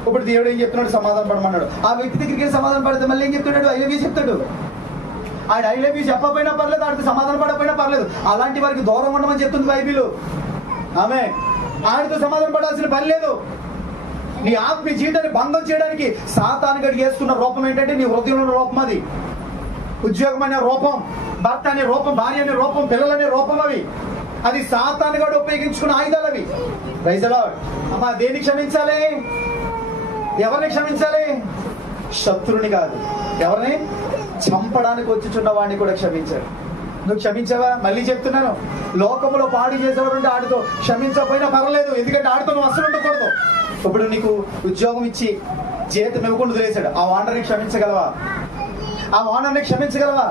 ఇప్పుడు దేవుడు ఏం చెప్తున్నాడు? సమాధానం పడమన్నాడు. ఆ వ్యక్తి దగ్గరికి సమాధానం పడితే మళ్ళీ ఏం చెప్తున్నాడు? ఐ లవ్ యూ చెప్తాడు. ఆయన ఐ లవ్ యూ చెప్పకపోయినా పర్లేదు, ఆడికి సమాధానం పడకపోయినా పర్లేదు. అలాంటి వారికి దూరం ఉండమని చెప్తుంది బైబిల్. ఆమె ఆయనతో సమాధానం పడాల్సిన పని లేదు. నీ ఆత్మీయ జీవితాన్ని భంగం చేయడానికి సాతాను గడికి వేసుకున్న రూపం ఏంటంటే నీ హృదయంలో ఉన్న రూపం. అది ఉద్యోగం అనే రూపం, భర్త అనే రూపం, భార్య అనే రూపం, పిల్లలనే రూపం. అది సాతాను గడు ఉపయోగించుకున్న ఆయుధాలు అవి. Praise the lord. అమ్మా, దేన్ని క్షమించాలి? ఎవరిని క్షమించాలి? శత్రుని కాదు, ఎవరిని? చంపడానికి వచ్చుచున్న వాడిని కూడా క్షమించాడు. నువ్వు క్షమించావా? మళ్ళీ చెప్తున్నాను, లోకంలో పాడు చేసేవాడు ఉంటే ఆడితో క్షమించకపోయినా పర్వాలేదు, ఎందుకంటే ఆడితో నువ్వు అస్సలు ఉండకూడదు. ఇప్పుడు నీకు ఉద్యోగం ఇచ్చి జీతం ఇవ్వకుండా వదిలేశాడు, ఆ ఓనర్ని క్షమించగలవా? ఆ ఓనర్ని క్షమించగలవా?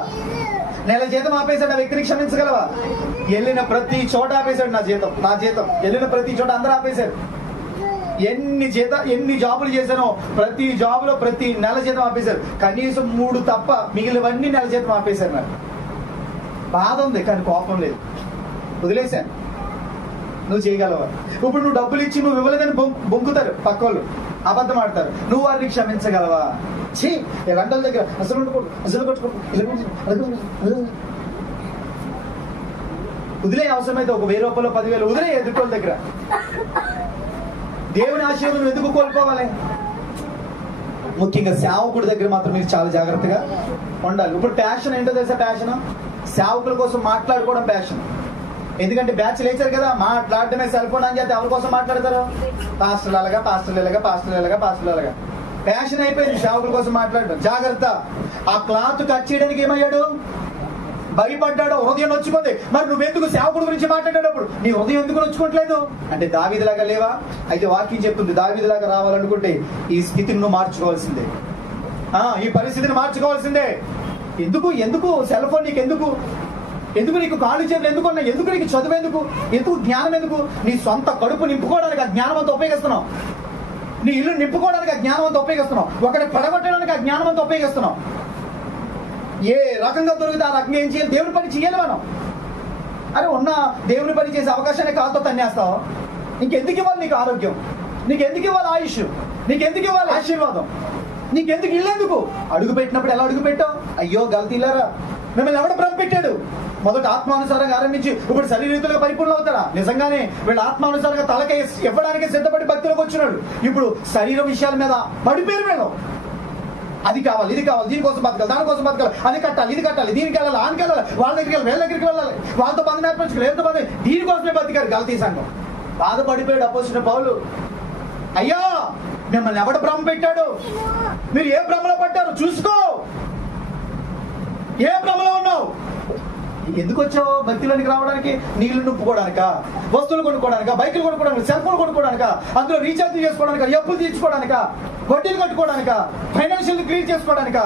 నెల జీతం ఆపేశాడు, ఆ వ్యక్తిని క్షమించగలవా? వెళ్ళిన ప్రతి చోట ఆపేశాడు. నా జీతం వెళ్ళిన ప్రతి చోట అందరూ ఆపేశారు. ఎన్ని జాబులు చేశానో ప్రతి జాబులో ప్రతి నెల జీతం ఆపేశారు. కనీసం 3 తప్ప మిగిలినవన్నీ నెల జీతం ఆపేశారు. నాకు బాధ ఉంది, కానీ కోపం లేదు, వదిలేశాను. నువ్వు చేయగలవా? ఇప్పుడు నువ్వు డబ్బులు ఇచ్చి నువ్వు ఇవ్వలేదని బొంకుతారు పక్క వాళ్ళు, అబద్ధం ఆడతారు. నువ్వు వారిని క్షమించగలవా? రెండల దగ్గర అసలు వదిలే. అవసరమైతే ఒక 1000 రూపాయలు 10,000 వదిలే ఎదుర్కోళ్ళ దగ్గర. దేవుని ఆశీర్వాదం ఎందుకు కోల్పోవాలి? ముఖ్యంగా సేవకుడి దగ్గర మాత్రం మీరు చాలా జాగ్రత్తగా ఉండాలి. ఇప్పుడు ప్యాషన్ ఏంటో తెలుసా? ప్యాషన్ సేవకుల కోసం మాట్లాడుకోవడం ప్యాషన్. ఎందుకంటే బ్యాచ్ లేచారు కదా, మాట్లాడటమే సెల్ ఫోన్ అని చెప్పి ఎవరి కోసం మాట్లాడతారు? పాస్టర్లగా. ప్యాషన్ అయిపోయింది సేవకుల కోసం మాట్లాడటం. జాగ్రత్త. ఆ క్లాత్ కట్ చేయడానికి ఏమయ్యాడు? భయపడ్డాడు, హృదయం నొచ్చుకుంది. మరి నువ్వెందుకు సేవకుడి గురించి మాట్లాడేటప్పుడు నీ హృదయం ఎందుకు నొచ్చుకోవట్లేదు? అంటే దావీదులాగా లేవా? అయితే వాక్యం చెప్తుంది, దావీదులాగా రావాలనుకుంటే ఈ స్థితిని నువ్వు మార్చుకోవాల్సిందే, ఈ పరిస్థితిని మార్చుకోవాల్సిందే. ఎందుకు సెల్ ఫోన్ నీకు ఎందుకు నీకు కాళ్ళు చేతులు ఎందుకున్నా? ఎందుకు నీకు చదువు ఎందుకు జ్ఞానం ఎందుకు? నీ సొంత కడుపు నింపుకోవడానికి ఆ జ్ఞానం అంతా ఉపయోగిస్తున్నావు. నీ ఇల్లు నింపుకోవడానికి ఆ జ్ఞానం అంతా ఉపయోగిస్తున్నావు. ఒకటి పడగొట్టడానికి ఆ జ్ఞానం అంతా ఉపయోగిస్తున్నావు. ఏ రకంగా దొరికితే ఆ రకంగా ఏం చేయాలి? దేవుని పని చేయాలి మనం. అరే ఉన్న దేవుని పని చేసే అవకాశాన్ని కాలుతో తన్నేస్తావు. నీకెందుకు ఇవ్వాలి నీకు ఆరోగ్యం? నీకెందుకు ఇవ్వాలి ఆయుష్? నీకెందుకు ఇవ్వాలి ఆశీర్వాదం? నీకెందుకు ఇల్లేందుకు? అడుగు పెట్టినప్పుడు ఎలా అడుగు పెట్టావు? అయ్యో గల్తీలారా, మిమ్మల్ని ఎవడ భ్రమ పెట్టాడు? మొదట ఆత్మానుసారంగా ఆరంభించి ఇప్పుడు శరీరీతులుగా పరిపూర్ణ అవుతారా? నిజంగానే వీళ్ళు ఆత్మానుసారంగా తలక ఇవ్వడానికి సిద్ధపడి భక్తులకు వచ్చినాడు. ఇప్పుడు శరీర విషయాల మీద పడిపోయారు వీళ్ళు. అది కావాలి, ఇది కావాలి, దీనికోసం బతకాలి, దానికోసం బతకాలి, అది కట్టాలి, ఇది కట్టాలి, దీనికి వెళ్ళాలి, ఆనికి వెళ్ళాలి, వాళ్ళ దగ్గరికి వెళ్ళాలి, వీళ్ళ దగ్గరికి వెళ్ళాలి, వాళ్ళతో బంధం ఏర్పరచుకోవాలి, ఎంతో మంది దీనికోసమే బతికారు. గల్తీ సంఘం బాధపడిపోయాడు అపోస్తలుడైన పౌలు. అయ్యా, మిమ్మల్ని ఎవడ భ్రమ పెట్టాడు? మీరు ఏ భ్రమలో పడ్డారు చూసుకో. ఏ భ్రమలో ఉన్నావు? ఎందుకు వచ్చావు భక్తిలోనికి రావడానికి? నీళ్లు నింపుకోవడానికా? వస్తువులు కొనుక్కోవడానికా? బైకులు కొనుక్కోవడానికి? సెల్ ఫోన్ కొనుక్కోవడానికా? అందులో రీఛార్జ్ చేసుకోవడానికా? ఎప్పులు తీర్చుకోవడానికా? వడ్డీలు కట్టుకోవడానికా? Financial clear చేసుకోవడానికా?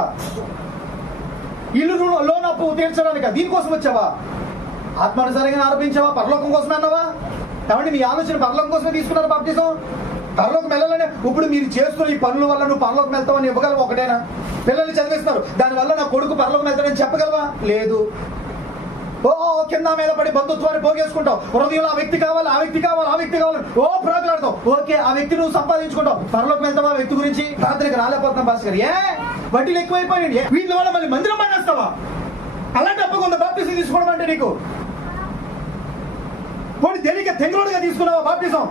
ఇల్లు లోన్ అప్పు తీర్చడానికా? దీనికోసం వచ్చావా? ఆత్మానుసారంగా ఆరోపించావా? పరలోకం కోసమే అన్నావా? కాబట్టి మీ ఆలోచన పరలోకం కోసమే తీసుకున్నారు బాప్టిజం. పరలోకం వెళ్ళాలనే ఇప్పుడు మీరు చేస్తున్న ఈ పనుల వల్ల నువ్వు పరలోకం వెళ్తావని ఇవ్వగలవా? ఒకటేనా? పిల్లల్ని చదివిస్తున్నారు, దానివల్ల నా కొడుకు పరలోకం వెళ్తాడని చెప్పగలవా? లేదు. కింద మీద పడి బంధుత్వాన్ని పోగేసుకుంటావు. హృదయంలో ఆ వ్యక్తి కావాలి, ఆ వ్యక్తి కావాలి, ఆ వ్యక్తి కావాలి, ప్రాకులాడతావు. ఓకే, ఆ వ్యక్తి నువ్వు సంపాదించుకుంటావు. పరలోకం వెళ్తావా? ఆ వ్యక్తి గురించి ప్రార్థనకి రాలేకపోతున్నాం భాస్కర్. వడ్డీలు ఎక్కువైపోయాయి. వీళ్ళ వల్ల మళ్ళీ మందిరం మానేస్తావా? అలాంటి అప్పకుండా బాప్టిజం తీసుకోవడం అంటే నీకు పోనీ తెలియక తెంగరోడుగా తీసుకున్నావా బాప్టిజం?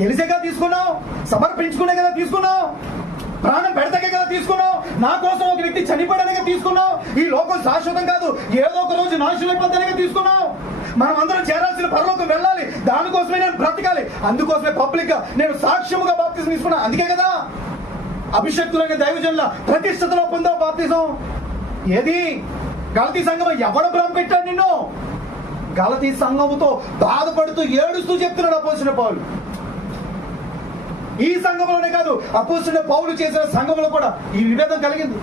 తెలిసేగా తీసుకున్నావు, సమర్పించుకునే కదా తీసుకున్నావు, ప్రాణం పెడతాకే కదా తీసుకున్నావు, నా కోసం ఒక వ్యక్తి చనిపోయడానికే తీసుకున్నావు. ఈ లోకం శాశ్వతం కాదు, ఏదో ఒక రోజు నాశనమైపోతానే తీసుకున్నావు. మనం అందరం చేరాల్సిన పరలోకం వెళ్ళాలి, దానికోసమే నేను బ్రతకాలి, అందుకోసమే పబ్లిక్ గా నేను సాక్ష్యముగా బాప్తిజం తీసుకున్నా. అందుకే కదా అభిషక్తులైన దైవజనుల ప్రతిష్టతలో పొందావు బాప్తిజం. ఏది గలతీ సంఘం ఎవడ భ్రమ పెట్టాడు నిన్ను? గలతీ సంఘముతో బాధపడుతూ ఏడుస్తూ చెప్తున్నాడు అపోస్తలుడైన పౌలు. ఈ సంఘంలోనే కాదు, అపోస్తలుడైన పౌలు చేసిన సంఘంలో కూడా ఈ విభేదం కలిగింది.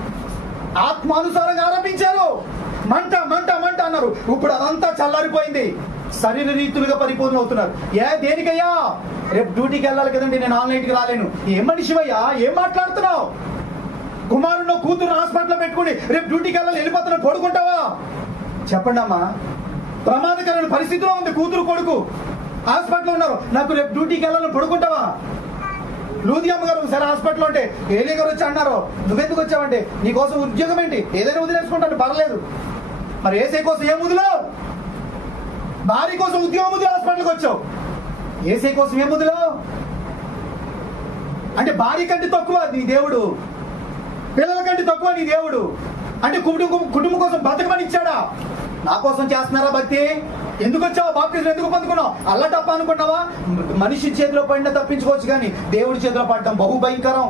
ఆత్మానుసారంగా ఆరంభించారు, మంట మంట మంట అన్నారు. ఇప్పుడు అదంతా చల్లారిపోయింది, శరీర రీతులుగా పరిపూర్ణ అవుతున్నారు. దేనికయ్యా? రేపు డ్యూటీకి వెళ్ళాలి కదండి, నేను ఆన్లైన్కి రాలేను. ఏం మనిషివయ్యా, ఏం మాట్లాడుతున్నావు? కుమారుడు కూతురు హాస్పిటల్లో పెట్టుకుని రేపు డ్యూటీకి వెళ్ళాలి, వెళ్ళిపోతున్నావు, పడుకుంటావా? చెప్పండి అమ్మా, ప్రమాదకరమైన పరిస్థితిలో ఉంది. కూతురు కొడుకు హాస్పిటల్లో ఉన్నారు, నాకు రేపు డ్యూటీకి వెళ్ళాలని పడుకుంటావా? లూదియమ్మ గారు సరే హాస్పిటల్ ఉంటే ఏలీ గారు వచ్చి అన్నారు, నువ్వెందుకు వచ్చావంటే నీకోసం ఉద్యోగం ఏంటి, ఏదైనా వదిలేసుకుంటాను పర్లేదు. మరి ఏసై కోసం ఏం వదిలావు? భార్య కోసం ఉద్యోగం వదిలి హాస్పిటల్కి వచ్చావు. యేసయ్య కోసం ఏం వదిలావు? అంటే భార్య కంటే తక్కువ నీ దేవుడు, పిల్లల కంటే తక్కువ నీ దేవుడు. అంటే కుటుంబం కోసం బతకమని ఇచ్చాడా? నా కోసం చేస్తున్నారా భక్తి? ఎందుకు వచ్చావు? బాప్తిజం ఎందుకు పొందుకున్నావు? అల్లటప్ప అనుకున్నావా? మనిషి చేతిలో పడినా తప్పించుకోవచ్చు, కానీ దేవుడి చేతిలో పడటం బహు భయంకరం.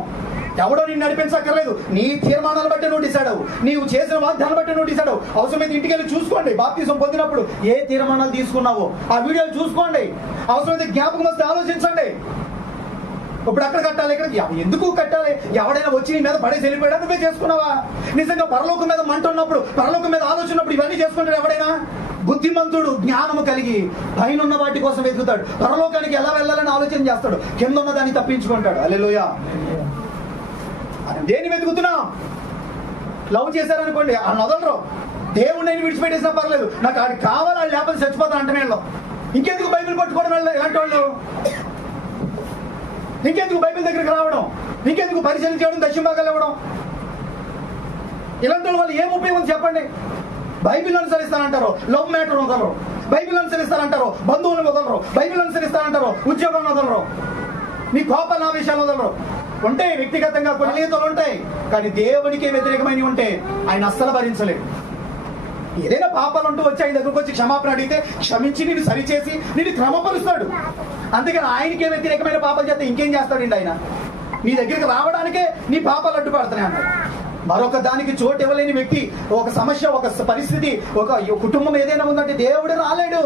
ఎవడో నిన్ను నడిపించక్కర్లేదు. నీ తీర్మానాలు బట్టి నువ్వు డిసైడ్ అవ్వు, నీవు చేసిన వాగ్దానం బట్టి నువ్వు డిసైడ్ అవ్వు. అవసరమైతే ఇంటికి వెళ్ళి చూసుకోండి, బాప్తిజం పొందినప్పుడు ఏ తీర్మానాలు తీసుకున్నావో ఆ వీడియోలు చూసుకోండి. అవసరమైతే జ్ఞాపకం వస్తే ఆలోచించండి. ఇప్పుడు అక్కడ కట్టాలి, ఇక్కడ ఎందుకు కట్టాలి? ఎవడైనా వచ్చి నీ మీద పడేసి వెళ్ళిపోయాడా? నువ్వే చేసుకున్నావా? నిజంగా పరలోకం మీద మంట ఉన్నప్పుడు, పరలోకం మీద ఆలోచన ఉన్నప్పుడు ఇవన్నీ చేసుకుంటాడు ఎవడైనా? బుద్ధిమంతుడు జ్ఞానము కలిగి పైన ఉన్న వాటి కోసం వెతుకుతాడు. పరలోకానికి ఎలా వెళ్ళాలని ఆలోచన చేస్తాడు, కింద ఉన్న దాన్ని తప్పించుకుంటాడు. హల్లెలూయా. దేని వెతుకుతున్నాం? లవ్ చేశారనుకోండి, ఆ వదలరు. దేవుడిని నేను విడిచిపెట్టేసినా పర్లేదు, నాకు ఆడికి కావాలి, వాళ్ళు లేకపోతే చచ్చిపోతాను అంటే వీళ్ళు. ఇంకెందుకు బైబిల్ పట్టుకోవడం ఇలాంటి వాళ్ళు? ఇంకెందుకు బైబిల్ దగ్గరికి రావడం? ఇంకెందుకు పరిశీలన చేయడం, దక్షిణ భాగాలు ఇవ్వడం? ఇలాంటి వాళ్ళు ఏం ఉపయోగం చెప్పండి? బైబిల్ అనుసరిస్తానంటారు, లవ్ మ్యాటర్ వదలరు. బైబిల్ అనుసరిస్తానంటారు, బంధువులను వదలరు. బైబిల్ అనుసరిస్తానంటారు, ఉద్యోగం వదలరు. మీ కోపాల విషయాలు వదలరు. ఉంటాయి వ్యక్తిగతంగా కొన్ని నీతులు ఉంటాయి, కానీ దేవునికి వ్యతిరేకమైనవి ఉంటే ఆయన అస్సలు భరించలేదు. ఏదైనా పాపాలు ఉంటూ వచ్చి ఆయన దగ్గరకు వచ్చి క్షమాపణ అడిగితే క్షమించి నిన్ను సరిచేసి నిన్ను క్రమపరుస్తాడు. అందుకని ఆయనకే వ్యతిరేకమైన పాపాలు చేస్తే ఇంకేం చేస్తాడండి ఆయన? నీ దగ్గరికి రావడానికే నీ పాపాలు అడ్డుపడుతున్నాయి అంటారు. మరొక దానికి చోటు ఇవ్వలేని వ్యక్తి, ఒక సమస్య, ఒక పరిస్థితి, ఒక కుటుంబం ఏదైనా ఉందంటే దేవుడు రాలేడు.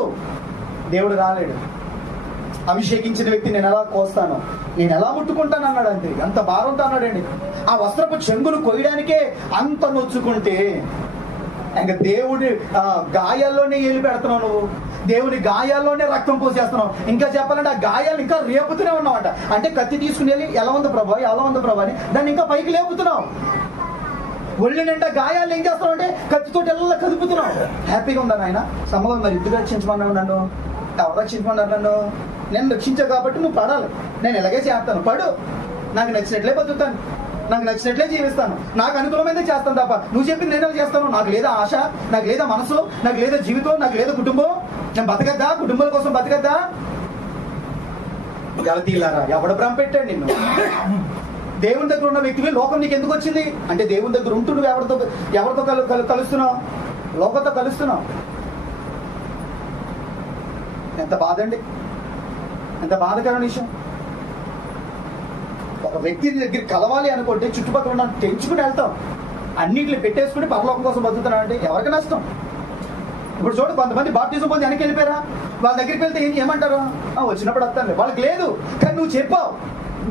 దేవుడు రాలేడు. అభిషేకించిన వ్యక్తి నేను ఎలా కోస్తాను, నేను ఎలా ముట్టుకుంటాను అన్నాడు. అంతే, అంత భారంతో అన్నాడండి. ఆ వస్త్రపు చెంగును కొయ్యడానికే అంత నొచ్చుకుంటే ఇంకా దేవుడి గాయాల్లోనే ఏలి పెడుతున్నావు నువ్వు, దేవుడి గాయాల్లోనే రక్తం పోసేస్తున్నావు. ఇంకా చెప్పాలంటే ఆ గాయాలు ఇంకా రేపుతూనే ఉన్నావట. అంటే కత్తి తీసుకుని వెళ్ళి ఎలా ఉంది ప్రభా, ఎలా ఉంది ప్రభా అని దాన్ని ఇంకా పైకి లేపుతున్నావు. ఒళ్ళు నిండా గాయాలు ఏం చేస్తున్నావు అంటే కత్తితో ఎలా కదుపుతున్నావు. హ్యాపీగా ఉందా నాయన? సమగం మరి ఇద్దరు రక్షించమన్నావు నన్ను. ఎవరు రక్షించమన్నారు నన్ను? నేను రక్షించావు కాబట్టి నువ్వు పడాలి. నేను ఎలాగే చేస్తాను, పడు. నాకు నచ్చినట్లే బతుకుతాను, నాకు నచ్చినట్లే జీవిస్తాను, నాకు అనుకూలమైతే చేస్తాను తప్ప నువ్వు చెప్పింది నేను చేస్తాను. నాకు లేదా ఆశ, నాకు లేదా మనసు, నాకు లేదా జీవితం, నాకు లేదా కుటుంబం. నేను బతకద్దా? కుటుంబాల కోసం బతకద్దా? గలతీలారా, ఎవడ భ్రమ పెట్టాడు నిన్ను? దేవుని దగ్గర ఉన్న వ్యక్తివి లోకం నీకు ఎందుకు వచ్చింది అంటే దేవుని దగ్గర ఉంటూ నువ్వు ఎవరితో కలుస్తున్నావు? లోకంతో కలుస్తున్నావు. ఎంత బాధ అండి, ఎంత బాధకరమైన విషయం. ఒక వ్యక్తి దగ్గర కలవాలి అనుకుంటే చుట్టుపక్కల ఉన్న తెంచుకుని వెళ్తాం, అన్నింటిని పెట్టేసుకుని పరలోకం కోసం బతుకుతున్నానంటే ఎవరికి నష్టం? ఇప్పుడు చూడు, కొంతమంది బాప్టిజం పొంది వెనక్కి వెళ్ళిపోయారా? వాళ్ళ దగ్గరికి వెళ్తే ఏమంటారు? వచ్చినప్పుడు వస్తాను. వాళ్ళకి లేదు, కానీ నువ్వు చెప్పావు.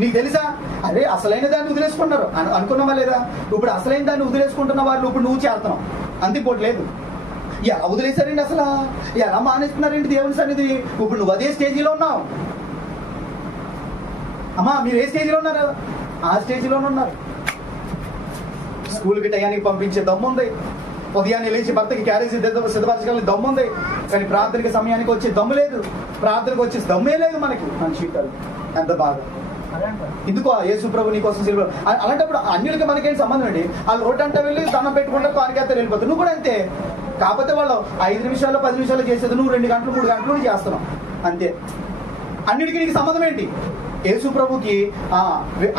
నీకు తెలుసా? అరే అసలైన దాన్ని వదిలేసుకున్నారు అనుకున్నావా లేదా? ఇప్పుడు అసలైన దాన్ని వదిలేసుకుంటున్న వాళ్ళు ఇప్పుడు నువ్వు చేస్తున్నావు. అంతిపోవట్లేదు. ఎలా వదిలేశారండి అసలు? ఎలా మానేస్తున్నారండి దేవుని సన్నిధి? ఇప్పుడు నువ్వు అదే స్టేజీలో ఉన్నావు. అమ్మా మీరు ఏ స్టేజ్లో ఉన్నారు? ఆ స్టేజ్లోనే ఉన్నారు. స్కూల్కి టయానికి పంపించే దమ్ముంది, ఉదయాన్నే లేచి భర్తకి క్యారేజీ సిద్ధపరచగలిగే దమ్ముంది, కానీ ప్రార్థనకి సమయానికి వచ్చే దమ్ము లేదు. ప్రార్థనకు వచ్చే దమ్మే లేదు మనకి. మన చీటాలు ఎంత బాగా. ఎందుకో యేసు ప్రభు నీకోసం సిలువ. అలాంటప్పుడు అన్యులకి మనకేం సంబంధం అండి? వాళ్ళు రోడ్డు అంటే వెళ్ళి దండం పెట్టుకుంటారు, కానికేస్తే వెళ్ళిపోతారు. నువ్వు కూడా అంతే. కాకపోతే వాళ్ళు 5 నిమిషాల్లో 10 నిమిషాల్లో చేసేది నువ్వు 2 గంటలు 3 గంటలు చేస్తున్నావు అంతే. అన్యుడికి నీకు సంబంధం ఏంటి? యేసు ప్రభుకి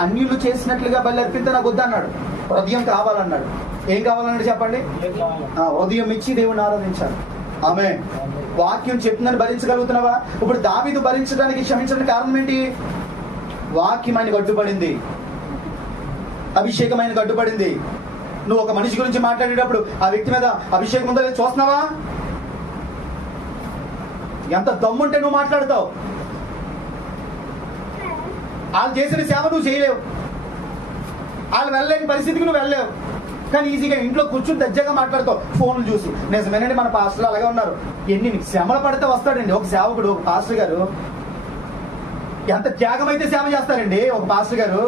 అన్యులు చేసినట్లుగా బలి అర్పితే నాకు వద్దన్నాడు. హృదయం కావాలన్నాడు. ఏం కావాలన్నాడు చెప్పండి? హృదయం ఇచ్చి దేవుని ఆరాధించాలి. ఆమె వాక్యం చెప్తుందని భరించగలుగుతున్నావా? ఇప్పుడు దావీదు భరించడానికి, క్షమించడానికి కారణం ఏంటి? వాక్యం ఆయన కట్టుబడింది, అభిషేకమైన కట్టుబడింది. నువ్వు ఒక మనిషి గురించి మాట్లాడేటప్పుడు ఆ వ్యక్తి మీద అభిషేకం ఉందో లేదో చూస్తున్నావా? ఎంత దమ్ముంటే నువ్వు మాట్లాడతావు. వాళ్ళు చేసిన సేవ నువ్వు చేయలేవు, వాళ్ళు వెళ్ళలేని పరిస్థితికి నువ్వు వెళ్ళలేవు, కానీ ఈజీగా ఇంట్లో కూర్చుని దజ్జగా మాట్లాడతావు ఫోన్లు చూసి. నిజమేనండి, మన పాస్టర్లు అలాగే ఉన్నారు. ఎన్ని శ్రమలు పడితే వస్తాడండి ఒక సేవకుడు, ఒక పాస్టర్ గారు. ఎంత త్యాగం అయితే సేవ చేస్తారండి ఒక పాస్టర్ గారు.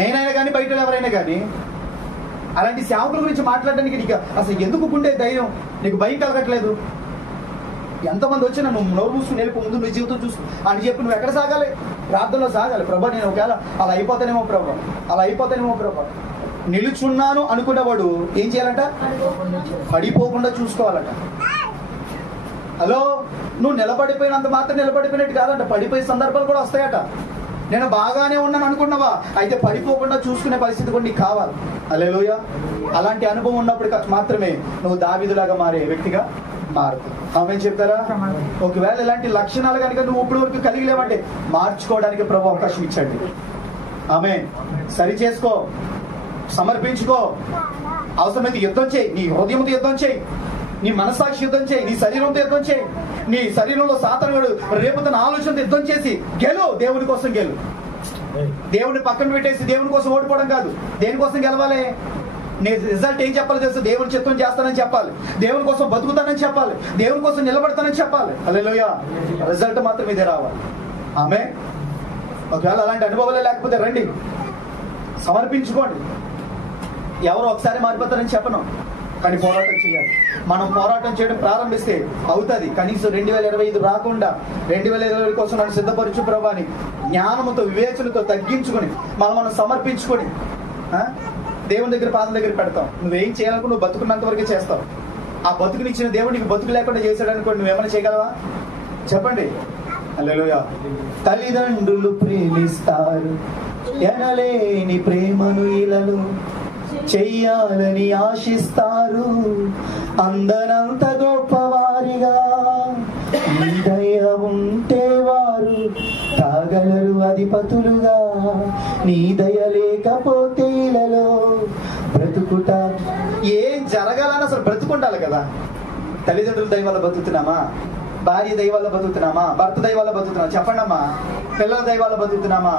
నేనైనా కానీ బయట ఎవరైనా కానీ. అలాంటి సేవకుల గురించి మాట్లాడడానికి నీకు అసలు ఎందుకు గుండె ధైర్యం? నీకు భయం కలగట్లేదు. ఎంతమంది వచ్చినా నువ్వు నోరు మూసుకుని వెళ్ళిపో, ముందు నీ జీవితం చూసు అని చెప్పి నువ్వు ఎక్కడ సాగాలి? ప్రార్థనలో సాగాలి. ప్రభా నేను ఒకవేళ అలా అయిపోతానేమో ప్రభా, అలా అయిపోతానేమో ప్రభా. నిలుచున్నాను అనుకునేవాడు ఏం చేయాలంట? పడిపోకుండా చూసుకోవాలట. హలో, నువ్వు నిలబడిపోయినంత మాత్రం నిలబడిపోయినట్టు కాదంట, పడిపోయే సందర్భాలు కూడా వస్తాయట. నేను బాగానే ఉన్నాను అనుకున్నావా, అయితే పడిపోకుండా చూసుకునే పరిస్థితి కూడా నీకు కావాలి. హల్లెలూయా. అలాంటి అనుభవం ఉన్నప్పుడు మాత్రమే నువ్వు దావీదులాగా మారే వ్యక్తిగా మారుతుంది. ఆమేన్ చెప్తారా? ఒకవేళ ఇలాంటి లక్షణాలు కనుక నువ్వు ఇప్పటి వరకు కలిగి లేవంటే మార్చుకోవడానికి ప్రభు అవకాశం ఇచ్చండి. ఆమేన్. సరి చేసుకో, సమర్పించుకో, అవసరమైతే యుద్ధం చేయి, నీ హృదయంతో యుద్ధం చేయి, నీ మనస్సాక్షి యుద్ధం చేయి, నీ శరీరంతో యుద్ధం చేయి. నీ శరీరంలో సాతానుడు రేపు తన ఆలోచనతో యుద్ధం చేసి గెలు, దేవుని కోసం గెలు. దేవుని పక్కన పెట్టేసి దేవుని కోసం ఓడిపోవడం కాదు. దేనికోసం గెలవాలి? నీ రిజల్ట్ ఏం చెప్పాలి తెలుసు? దేవుని చిత్తం చేస్తానని చెప్పాలి, దేవుని కోసం బతుకుతానని చెప్పాలి, దేవుని కోసం నిలబడతానని చెప్పాలి. హల్లెలూయా. రిజల్ట్ మాత్రం ఇదే రావాలి. ఆమేన్. ఒకవేళ అలాంటి అనుభవాలే లేకపోతే రండి, సమర్పించుకోండి. ఎవరు ఒకసారి మారిపోతారని చెప్పను, కానీ పోరాటం చేయాలి. మనం పోరాటం చేయడం ప్రారంభిస్తే అవుతుంది. కనీసం 2025 రాకుండా 2020 కోసం నన్ను సిద్ధపరచు ప్రభు అని జ్ఞానముతో వివేచనతో తగ్గించుకొని మనం సమర్పించుకొని దేవుని దగ్గర పాదం దగ్గర పెడతాం. నువ్వేం చేయాలనుకో నువ్వు బతుకున్నంత వరకే చేస్తావు. ఆ బతుకునిచ్చిన దేవుడు నీకు బతుకు లేకుండా చేశాడనుకోండి, నువ్వేమైనా చేయగలవా? చెప్పండి. హల్లెలూయా. తల్లిదండ్రులు ప్రేమిస్తారు, ఎనలేని ప్రేమను ఇలను చెయ్యాలని ఆశిస్తారు, అందనంత గొప్పవారిగా నీ దయ ఉంటే వారు తాగలరు అధిపతులుగా, నీ దయ లేకపోతే ఇలలో బ్రతుకుట. ఏం జరగాలని అసలు బ్రతుకుండాలి కదా. తల్లిదండ్రుల దయ వల్ల బతుకుతున్నామా? భార్య దయ వల్ల బతుకుతున్నామా? భర్త దయ వల్ల బతుకుతున్నామా? చెప్పండి అమ్మా. పిల్లల దయ వల్ల బతుకుతున్నామా?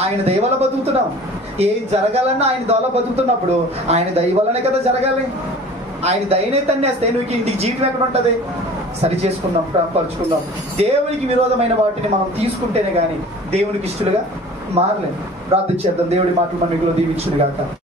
ఆయన దయ వల్ల బతుకుతున్నాం. ఏం జరగాలన్నా ఆయన దయ వల్ల బతుకుతున్నప్పుడు ఆయన దయ వల్లనే కదా జరగాలి. ఆయన దయనే తన్నేస్తే నువ్వు ఇంటికి జీవితం ఎక్కడ ఉంటది? సరి చేసుకుందాం, పరుచుకుందాం. దేవునికి విరోధమైన వాటిని మనం తీసుకుంటేనే గానీ దేవునికి ఇష్టలుగా మారలేము. ప్రార్థన చేద్దాం. దేవుడి మాటలు మన మిగులు దీవించును గాక.